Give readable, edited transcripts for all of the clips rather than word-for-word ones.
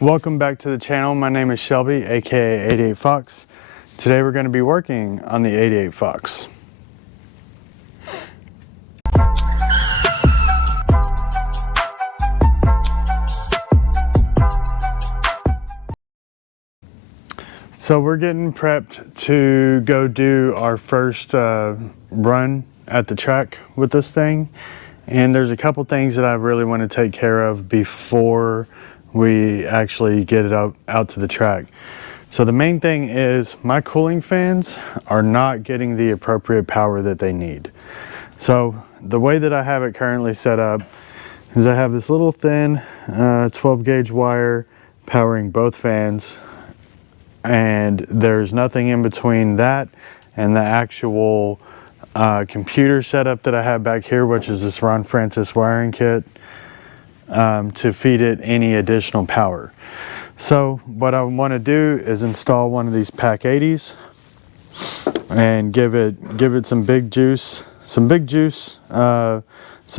Welcome back to the channel. My name is Shelby, aka 88 Fox. Today we're going to be working on the 88 Fox. So we're getting prepped to go do our first run at the track with this thing. And there's a couple things that I really want to take care of before we actually get it out to the track. So the main thing is my cooling fans are not getting the appropriate power that they need. So the way that I have it currently set up is I have this little thin 12 gauge wire powering both fans, and there's nothing in between that and the actual computer setup that I have back here, which is this Ron Francis wiring kit to feed it any additional power. So what I want to do is install one of these Pack 80s and give it some big juice so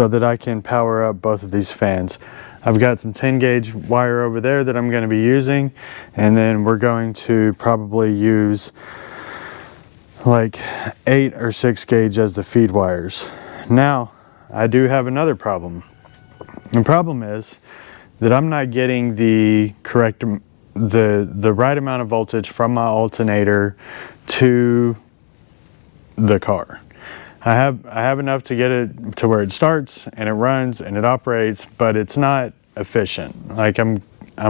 that I can power up both of these fans. I've got some 10 gauge wire over there that I'm going to be using, and then we're going to probably use like 8 or 6 gauge as the feed wires. Now I do have another problem. The problem is that I'm not getting the right amount of voltage from my alternator to the car. I have enough to get it to where it starts and it runs and it operates, but it's not efficient. Like I'm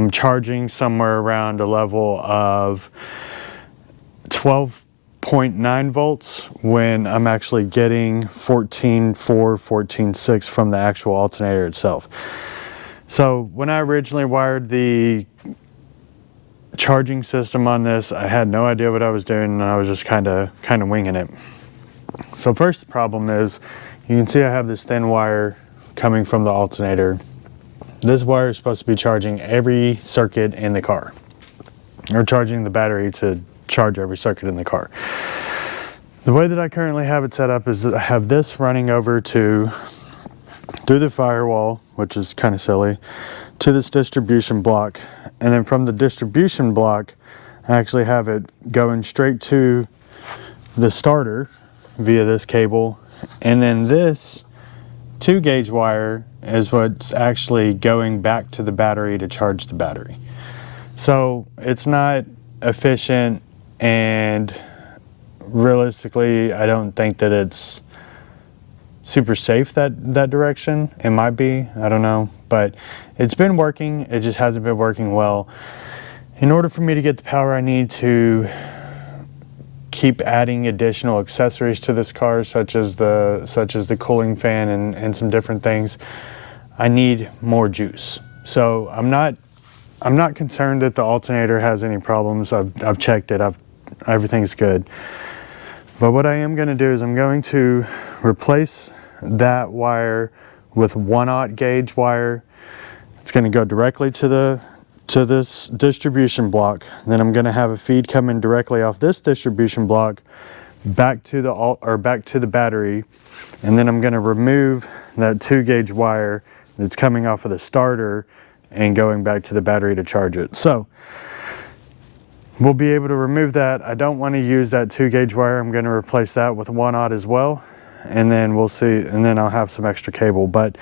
charging somewhere around a level of 12.9 volts when I'm actually getting 14.4, 14.6 from the actual alternator itself. So when I originally wired the charging system on this, I had no idea what I was doing, and I was just kind of winging it. So first problem is, you can see I have this thin wire coming from the alternator. This wire is supposed to be charging every circuit in the car, or charging the battery to charge every circuit in the car. The way that I currently have it set up is that I have this running over through the firewall, which is kind of silly, to this distribution block, and then from the distribution block I actually have it going straight to the starter via this cable, and then this 2 gauge wire is what's actually going back to the battery to charge the battery. So it's not efficient, and realistically I don't think that it's super safe that direction. It might be, I don't know, but it's been working. It just hasn't been working well. In order for me to get the power I need to keep adding additional accessories to this car, such as the cooling fan and some different things, I need more juice. So I'm not concerned that the alternator has any problems. I've checked it. Everything's good. But what I am going to do is I'm going to replace that wire with 1/0 gauge wire. It's going to go directly to this distribution block. Then I'm going to have a feed coming directly off this distribution block back to the battery, and then I'm going to remove that 2 gauge wire that's coming off of the starter and going back to the battery to charge it. So we'll be able to remove that. I don't want to use that 2 gauge wire. I'm going to replace that with 1/0 as well, and then we'll see, and then I'll have some extra cable. But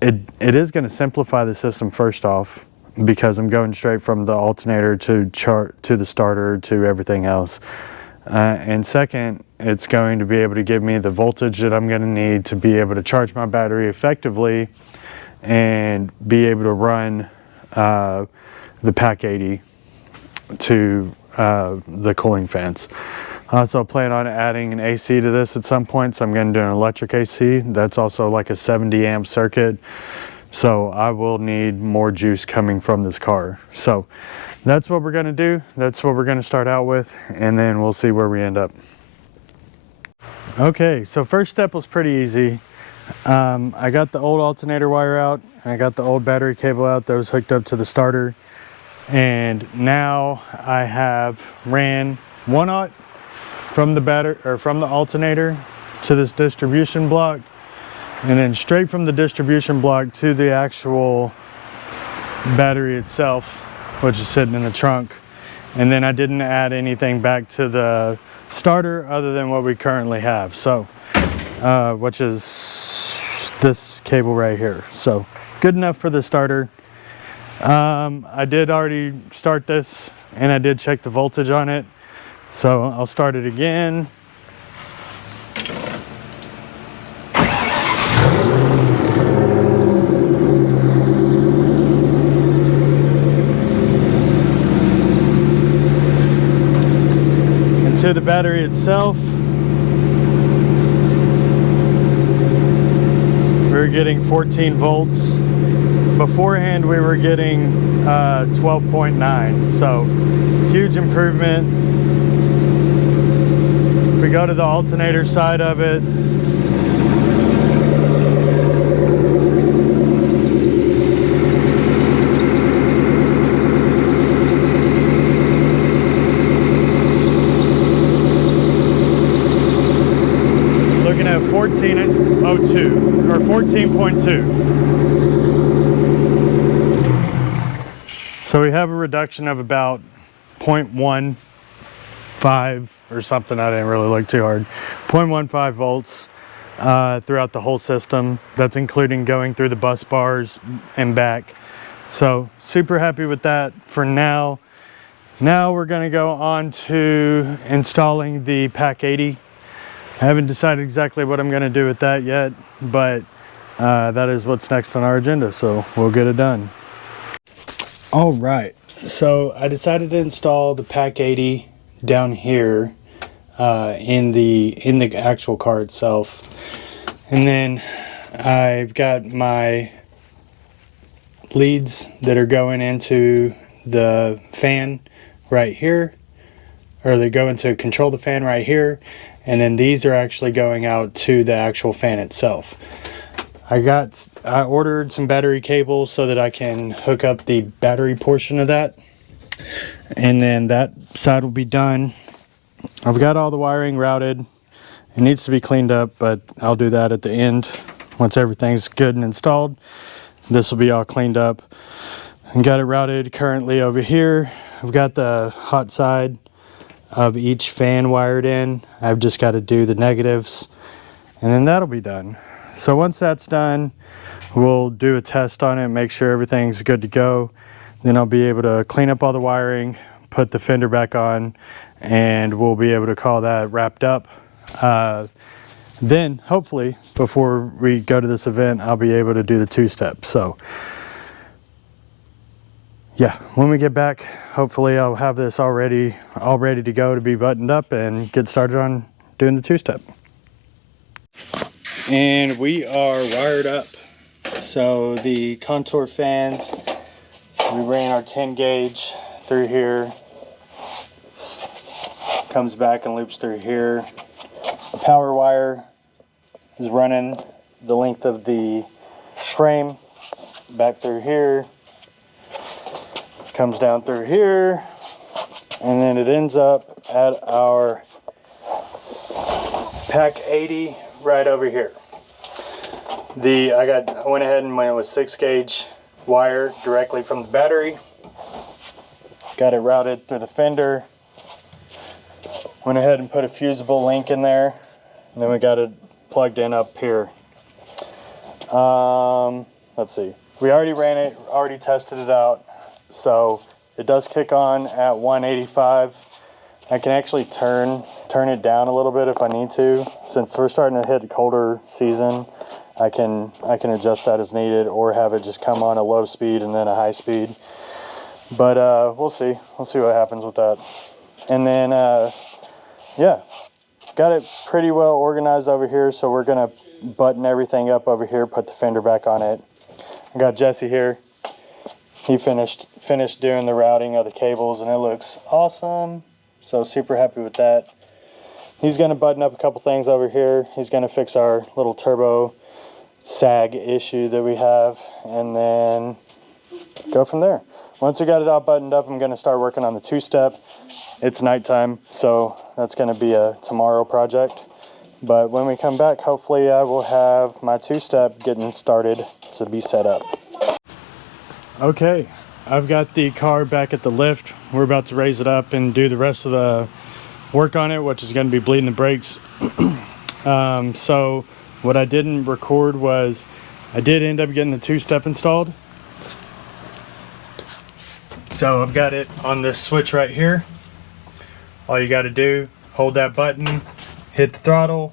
it is going to simplify the system, first off, because I'm going straight from the alternator to the starter to everything else. And second, it's going to be able to give me the voltage that I'm going to need to be able to charge my battery effectively and be able to run the Pack 80 to the cooling fans. I also plan on adding an AC to this at some point, so I'm going to do an electric AC. That's also like a 70 amp circuit, so I will need more juice coming from this car. So that's what we're going to do. That's what we're going to start out with, and then we'll see where we end up. Okay, so first step was pretty easy. I got the old alternator wire out, and I got the old battery cable out that was hooked up to the starter, and now I have ran 1/0 from the alternator to this distribution block, and then straight from the distribution block to the actual battery itself, which is sitting in the trunk. And then I didn't add anything back to the starter other than what we currently have. So, which is this cable right here. So good enough for the starter. I did already start this and I did check the voltage on it. So I'll start it again. To the battery itself, we're getting 14 volts. Beforehand we were getting 12.9, so huge improvement. If we go to the alternator side of it, looking at 14.02 or 14.2. So we have a reduction of about 0.15 or something. I didn't really look too hard. 0.15 volts throughout the whole system. That's including going through the bus bars and back. So super happy with that for now. Now we're going to go on to installing the Pack 80. I haven't decided exactly what I'm going to do with that yet, but that is what's next on our agenda, so we'll get it done. All right, so I decided to install the Pack 80 down here in the actual car itself, and then I've got my leads that are going into the fan right here, or they go into control the fan right here, and then these are actually going out to the actual fan itself. I ordered some battery cables so that I can hook up the battery portion of that, and then that side will be done. I've got all the wiring routed. It needs to be cleaned up, but I'll do that at the end once everything's good and installed. This will be all cleaned up and got it routed currently over here. I've got the hot side of each fan wired in. I've just got to do the negatives, and then that'll be done. So once that's done, we'll do a test on it, make sure everything's good to go. Then I'll be able to clean up all the wiring, put the fender back on, and we'll be able to call that wrapped up. Then hopefully before we go to this event, I'll be able to do the two-step. So yeah, when we get back, hopefully I'll have this all ready to go to be buttoned up and get started on doing the two-step. And we are wired up. So the contour fans, we ran our 10 gauge through here, comes back and loops through here. The power wire is running the length of the frame back through here, comes down through here, and then it ends up at our Pack 80 right over here. I went ahead and went with 6 gauge wire directly from the battery, got it routed through the fender, went ahead and put a fusible link in there, and then we got it plugged in up here. Let's see, we already ran it, already tested it out, so it does kick on at 185. I can actually turn it down a little bit if I need to. Since we're starting to hit a colder season, I can adjust that as needed, or have it just come on a low speed and then a high speed. But we'll see what happens with that. And then yeah, got it pretty well organized over here, so we're gonna button everything up over here, put the fender back on it. I got Jesse here. He finished doing the routing of the cables, and it looks awesome. So super happy with that. He's gonna button up a couple things over here. He's gonna fix our little turbo sag issue that we have, and then go from there. Once we got it all buttoned up, I'm gonna start working on the two-step. It's nighttime, so that's gonna be a tomorrow project. But when we come back, hopefully I will have my two-step getting started to be set up. Okay, I've got the car back at the lift. We're about to raise it up and do the rest of the work on it, which is going to be bleeding the brakes. So what I didn't record was I did end up getting the two-step installed. So I've got it on this switch right here. All you got to do, hold that button, hit the throttle,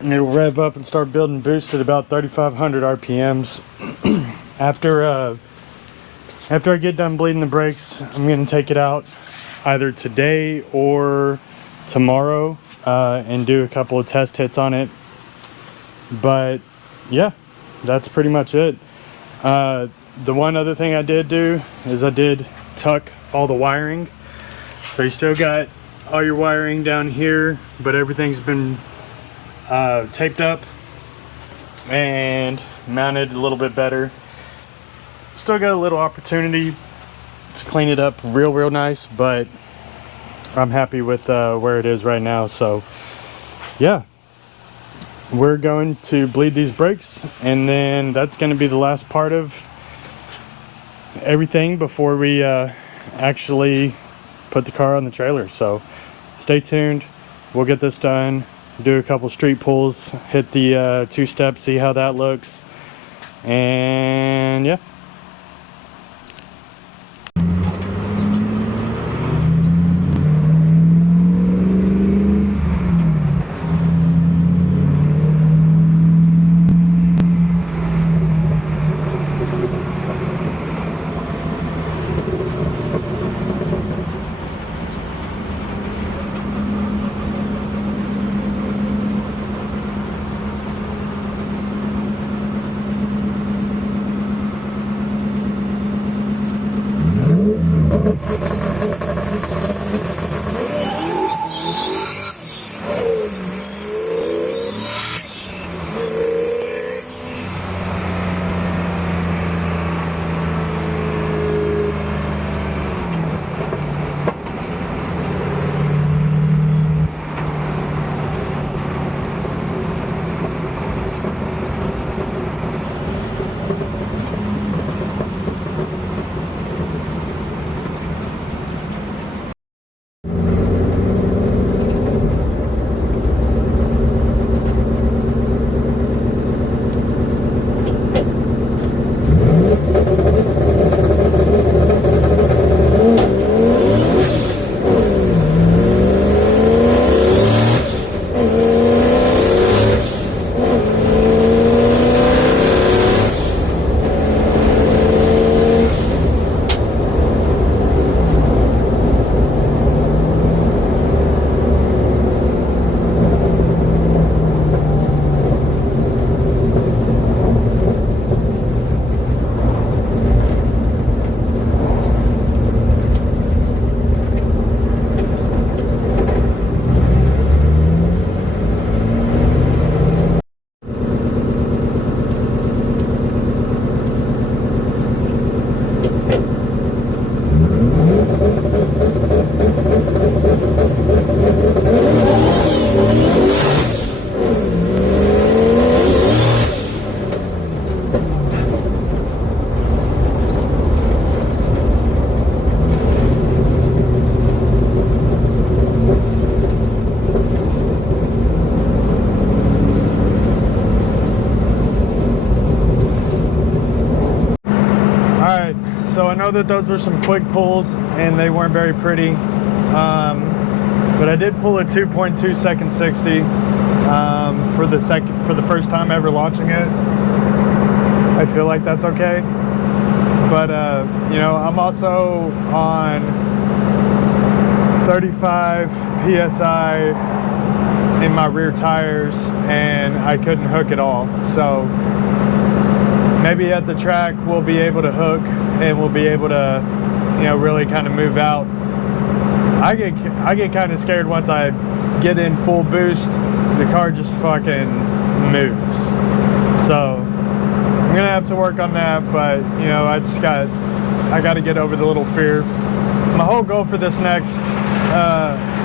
and it'll rev up and start building boost at about 3,500 RPMs. After I get done bleeding the brakes, I'm going to take it out either today or tomorrow and do a couple of test hits on it. But yeah, that's pretty much it. The one other thing I did do is I did tuck all the wiring. So you still got all your wiring down here, but everything's been taped up and mounted a little bit better. Still got a little opportunity to clean it up real nice, but I'm happy with where it is right now. So yeah, we're going to bleed these brakes, and then that's going to be the last part of everything before we actually put the car on the trailer. So stay tuned, we'll get this done, do a couple street pulls, hit the two-step, see how that looks, and yeah. So I know that those were some quick pulls and they weren't very pretty, but I did pull a 2.2 second 60 for the first time ever launching it. I feel like that's okay, but you know, I'm also on 35 psi in my rear tires and I couldn't hook at all. So maybe at the track we'll be able to hook and we'll be able to, you know, really kind of move out. I get kind of scared once I get in full boost, the car just fucking moves. So I'm gonna have to work on that, but you know, I got to get over the little fear. My whole goal for this next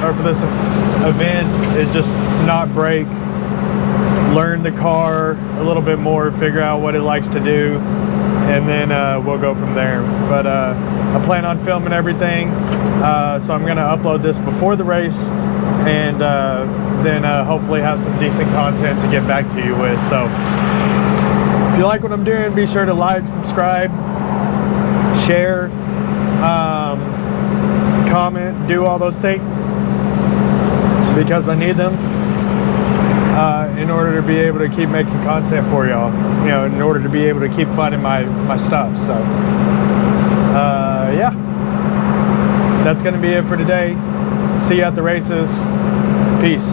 or for this event is just not break, learn the car a little bit more, figure out what it likes to do, and then we'll go from there. But I plan on filming everything, so I'm going to upload this before the race, and then hopefully have some decent content to get back to you with. So if you like what I'm doing, be sure to like, subscribe, share, comment, do all those things, because I need them in order to be able to keep making content for y'all, you know, in order to be able to keep finding my stuff. So yeah, that's gonna be it for today. See you at the races. Peace.